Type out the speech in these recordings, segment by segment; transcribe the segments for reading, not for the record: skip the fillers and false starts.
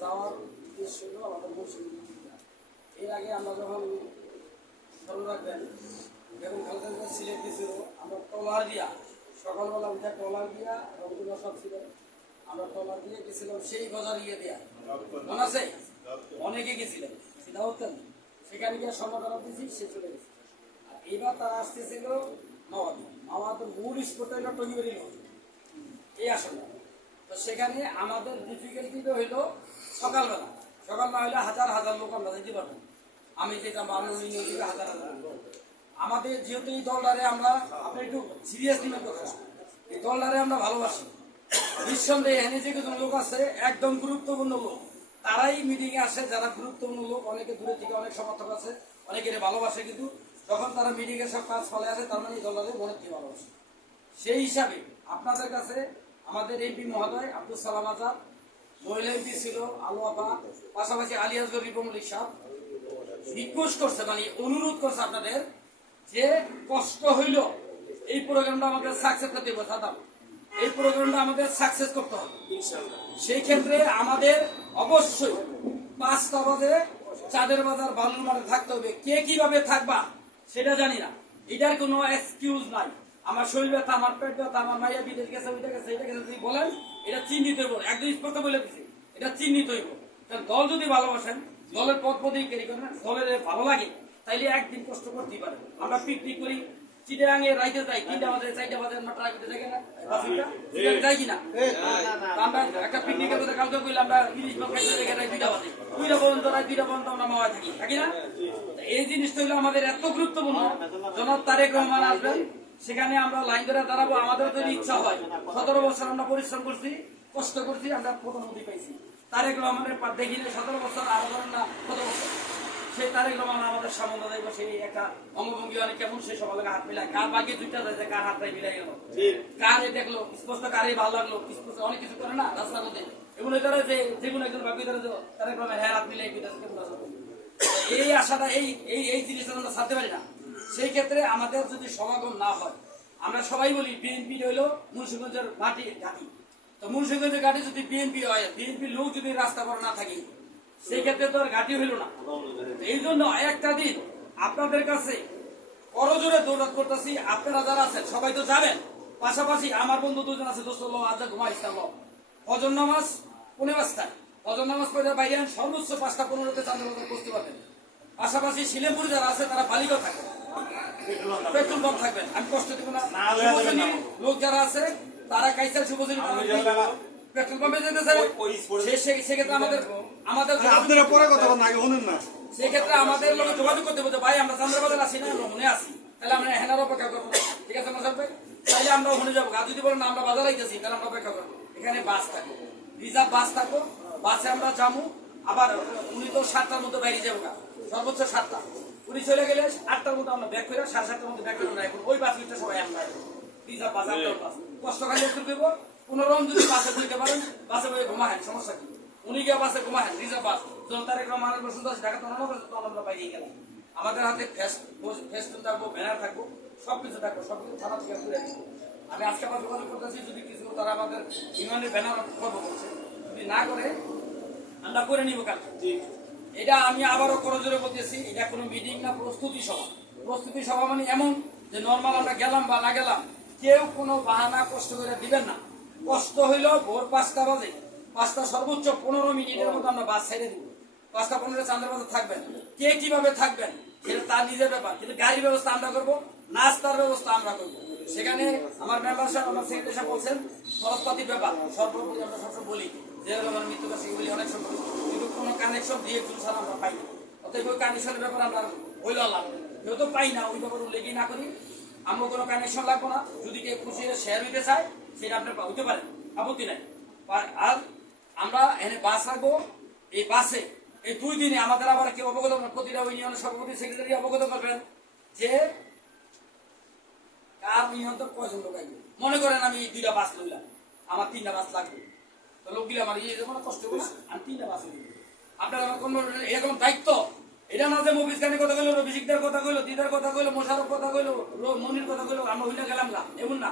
যাওয়ার উদ্দেশ্য হলো আমাদের মুর্শিদাবাদ। এর আগে আমরা যখন স্মরণ রাখবেন যখন খালেদা সিলেট গেছিল, আমরা ট্রলার দিয়া সকালবেলা উঠে ট্রলার দিয়া রংগুলো সব ছিল, আমরা ট্রলার দিয়ে গেছিলাম সেই গজার ইয়ে দেওয়া মনে আছে, অনেকে গেছিলেন সেটা হতেন সেখানে গিয়ে সমাধান দিয়েছি, সে চলে গেছে। আর এবার তারা আসতেছিল মাওয়াতে মূল স্পোর্ট হইল টঙ্গিবাড়ি এই আসলে। তো সেখানে আমাদের ডিফিকাল্টিটা হইল সকালবেলা, সকাল না হলে হাজার হাজার লোক আমরা যেতে পারবো। আমি যেতাম হাজার হাজার লোক। আমাদের যেহেতু এই দলটারে আমরা আপনি একটু সিরিয়াস নিবেন কথা, এই দলটারে আমরা ভালোবাসি নিঃসন্দেহে। এখানে যে কিছু লোক আছে একদম গুরুত্বপূর্ণ লোক, তারাই মিটিং এ আসে যারা গুরুত্বপূর্ণ লোক। অনেকে দূরে থেকে অনেক সমর্থক আছে, অনেকের ভালোবাসে, কিন্তু যখন তারা মিটিং এর সব কাজ ফলে আসে তার মানে এই দলটারে মনে থেকে ভালোবাসে। সেই হিসাবে আপনাদের কাছে আমাদের এমপি মহোদয় আব্দুল সালাম আজাদ, মহিলা এমপি ছিল আলু আপা, পাশাপাশি আলিয়াসগর রিপমলিক সাহেব রিকোয়েস্ট করছে, মানে অনুরোধ করছে আপনাদের যে কষ্ট হইল এই প্রোগ্রামটা আমাদের সাকসেস করতে হবে। দাদা এই প্রোগ্রামটা আমাদের সাকসেস করতে হবে। সেই ক্ষেত্রে আমাদের অবশ্যই 5টা বাজে চাঁদের বাজার বালুর মাঠে থাকতে হবে। কে কিভাবে থাকবা সেটা জানি না, এটার কোনো এক্সকিউজ নাই। আমার শরীর ব্যথা, আমার পেট ব্যথা, আমার মাইয়া বিদেশ গেছে, ওইটা গেছে, এটা গেছে যদি বলেন এটা চিহ্নিত হইব, একদম স্পষ্ট বলে দিচ্ছি এটা চিহ্নিত হইব। কারণ দল যদি ভালোবাসেন, দলের পথ পদক্ষেপ করেন, দলের ভালো লাগে, তাইলে একদিন কষ্ট করতেই পারে। আমরা পিকনিক করি চিটাগাঙে রাইতে যাই 3টা বাজে 4টা বাজে, আমরা ট্রাই করতে যাই না যাই কিনা, আমরা একটা পিকনিকের মধ্যে কালকে করলাম আমরা ইলিশ মাছ খাইতে যাই 2টা বাজে, 2টা পর্যন্ত রাত 2টা পর্যন্ত আমরা মাওয়ায় থাকি না। এই জিনিসটা হলো আমাদের এত গুরুত্বপূর্ণ। জনাব তারেক রহমান আসবেন, সেখানে আমরা লাইন ধরে দাঁড়াবো। আমাদের যদি ইচ্ছা হয়, 17 বছর আমরা পরিশ্রম করছি, কষ্ট করছি, আমরা প্রধানমন্ত্রী পাইছি। তারেক রহমানের দেখিনি 17 বছর আরো ধরেন না কত বছর, সেই তারেক রহমান আমাদের সামনে দেব, সেই একটা অঙ্গভঙ্গি অনেক কেমন, সেই সবার হাত মিলায়, কার বাকি 2টা যায়, কার হাতটাই মিলাই গেল, কারে দেখলো স্পষ্ট, কারে ভালো লাগলো স্পষ্ট, অনেক কিছু করে না রাস্তার মধ্যে। এমন হইতে যে যেগুলো একজন বাকি ধরে তারেক রহমান হ্যাঁ হাত মিলাই এই আশাটা এই জিনিসটা আমরা ছাড়তে পারি না। সেই ক্ষেত্রে আমাদের যদি সমাগম না হয়, আমরা সবাই বলি বিএনপি হইল মুন্সিগঞ্জের মাটি ঘাটি, তো মুন্সিগঞ্জের ঘাটি যদি বিএনপি হয়, বিএনপির লোক যদি রাস্তা পরে না থাকে, সেই ক্ষেত্রে তো আর ঘাটি হইল না। এই জন্য একটা দিন আপনাদের কাছে করজোরে দৌড়াত করতেছি। আপনারা যারা আছেন সবাই তো যাবেন, পাশাপাশি আমার বন্ধু 2জন আছে, দোস্ত আজ ঘুমাই ইসলাম ফজর নামাজ 5:15, ফজর নামাজ পড়ে বাইরে সর্বোচ্চ 5:15 চাঁদের বসতে পারবেন। পাশাপাশি শিলেমপুর যারা আছে তারা বালিগাঁও থাকবেন, পেট্রোল পাম্প থাকবেন, আমি কষ্ট দিব না। লোক যারা আছে তারা কাইসার শুভজনী পেট্রোল পাম্পে যেতে চাই, সেক্ষেত্রে আমাদের আপনারা পরে কথা বলেন, আগে শুনুন না। সেক্ষেত্রে আমাদের লোক যোগাযোগ করতে বলতে ভাই আমরা চান্দ্রবাজার আসি না, আমরা মনে আসি, তাহলে আমরা হেনার অপেক্ষা করবো, ঠিক আছে মশাল ভাই, তাইলে আমরা ওখানে যাবো। আর যদি বলেন না আমরা বাজারে আইতেছি, তাহলে আমরা অপেক্ষা করবো। এখানে বাস থাকবো, রিজার্ভ বাস থাকবো, বাসে আমরা যাবো। আবার উনি তো 7টার মধ্যে বাইরে যাবো, সর্বোচ্চ 7টা, উনি চলে গেলে 8টার মধ্যে আমরা ব্যাক করে 7:30টার মধ্যে ব্যাক করে ওই বাস উঠতে সবাই আমরা রিজার্ভ বাস, আপনার বাস কষ্ট খালি একটু দেবো। 15 যদি বাসে বুঝতে পারেন, বাসে বই ঘুমাহেন, সমস্যা কি, উনি গিয়ে বাসে ঘুমাহেন, রিজার্ভ বাস। যখন তারেক রহমানের বসন্ত আছে ঢাকা, তখন আমরা বাইরে গেলাম। আমাদের হাতে ফেস্টুন থাকবো, ব্যানার থাকবো, সবকিছু থাকবো, সবকিছু থানা থেকে ঘুরে আসবো। আমি আজকে আবার যোগাযোগ করতেছি, যদি কিছু তারা আমাদের ইউনিয়নের ব্যানার করবো বলছে, যদি না করে আমরা করে নিবো কালকে। এটা আমি আবারও করজোরে বলতেছি, এটা কোনো মিটিং না, প্রস্তুতি সভা। প্রস্তুতি সভা মানে এমন যে নর্মাল আমরা গেলাম বা না গেলাম, কেউ কোনো বাহানা কষ্ট করে দিবেন না। কষ্ট হইল ভোর 5টা বাজে, 5টা সর্বোচ্চ 15 মিনিটের মধ্যে আমরা বাস ছেড়ে দিব। 5:15 চাঁদের বাজার থাকবেন, কে কিভাবে থাকবেন সেটা তার নিজের ব্যাপার, কিন্তু গাড়ির ব্যবস্থা আমরা করবো, নাস্তার ব্যবস্থা আমরা করবো। সেখানে আমার মেম্বার সাহেব, আমার সেক্রেটারি সাহেব বলছেন খরচপাতির ব্যাপার সর্বোপরি আমরা সবসময় বলি, যে আমার মৃত্যুবার্ষিকী বলি অনেক সময়, কিন্তু কোনো কানেকশন দিয়ে ছাড়া আমরা পাই না। অতএব ওই কানেকশনের ব্যাপার আমরা হইল আলাম, যেহেতু পাই না ওই ব্যাপার উল্লেখই না করি। আমরা কোনো কানেকশন লাগবো না, যদি কেউ খুশি শেয়ার হইতে চায় সেটা আপনি হইতে পারেন, আপত্তি নাই। আর আমরা এনে বাস রাখবো, এই বাসে এই 2 দিনে আমাদের আবার কেউ অবগত, প্রতিটা ইউনিয়নের সভাপতি সেক্রেটারি অবগত করবেন যে কার নিয়ন্ত্রণ কয়জন লোক আসবে। মনে করেন আমি 2টা বাস লইলাম, আমার 3টা বাস লাগবে, তো লোক দিলে আমার ইয়ে যাবো না, কষ্ট হবে না, আমি 3টা বাস নিব। আপনার আমার কোন এরকম দায়িত্ব, এটা না যে মুভিজ খানের কথা কইলো, রবিশিকদার কথা কইলো, দিদার কথা কইলো, মোশারফ কথা কইলো, মনির কথা কইলো, আমরা হইলে গেলাম না, এমন না।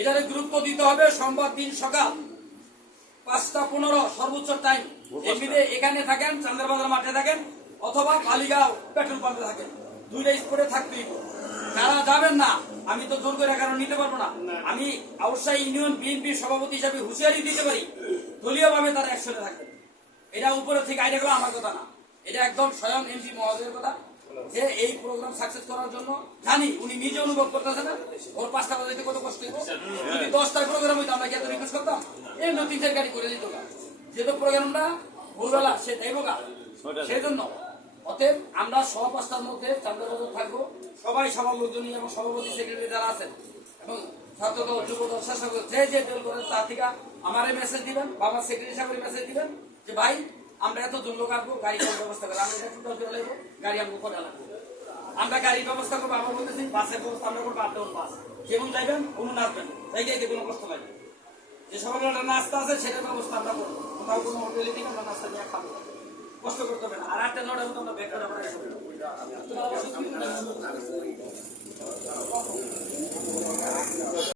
এটারে গুরুত্ব দিতে হবে। সোমবার দিন সকাল 5:15 সর্বোচ্চ টাইম, এমনিতে এখানে থাকেন, চান্দারবাজার মাঠে থাকেন, অথবা বালিগাঁও পেট্রোল পাম্পে থাকেন, দুইটা স্পটে থাকতেই হবে। যারা যাবেন না, আমি তো জোর করে কারণ নিতে পারবো না। আমি আউটসাইড ইউনিয়ন বিএনপির সভাপতি হিসাবে হুঁশিয়ারি দিতে পারি, দলীয় ভাবে তারা একসাথে থাকবেন। এটা উপরে থেকে আইডিয়া করা আমার কথা না, এটা একদম স্বয়ং এমপি মহোদয়ের কথা, যে এই প্রোগ্রাম সাকসেস করার জন্য জানি উনি নিজে অনুভব করতেছে না ওর 5টা বাজাইতে কত কষ্ট হইব। যদি 10টার প্রোগ্রাম হইতো আমরা কি এত রিকোয়েস্ট করতাম? এই 3-4 গাড়ি করে দিত না, যেহেতু প্রোগ্রামটা ভোরবেলা সে দেবো গা, সেই জন্য অতএব আমরা 5:15টার মধ্যে চান্দাবাজার থাকবো। সবাই সবার লোকজনই এবং সভাপতি সেক্রেটারি যারা আছেন এবং ছাত্রদল যুবদল শাসক যে যে দল করেন তার থেকে আমারে মেসেজ দিবেন বা আমার সেক্রেটারি সাহেবের মেসেজ দিবেন যে ভাই আমরা এতজন লোক আসবো, গাড়ি ব্যবস্থা করে আমরা টোটাল করে লাগবো, গাড়ি আমাকে করা লাগবে, আমরা গাড়ির ব্যবস্থা করবো। আমরা বলতেছি বাসের ব্যবস্থা আমরা করবো, আপডাউন বাস, যেমন যাইবেন কোনো নাচবেন, জায়গায় কোনো কষ্ট লাগবে। যে সকালবেলা নাস্তা আছে সেটার ব্যবস্থা আমরা করবো, কোথাও কোনো হোটেলে থেকে আমরা নাস্তা নিয়ে খাবো, কষ্ট করতে হবে না। আর 8টা-9টার মতো আমরা ব্যাক করে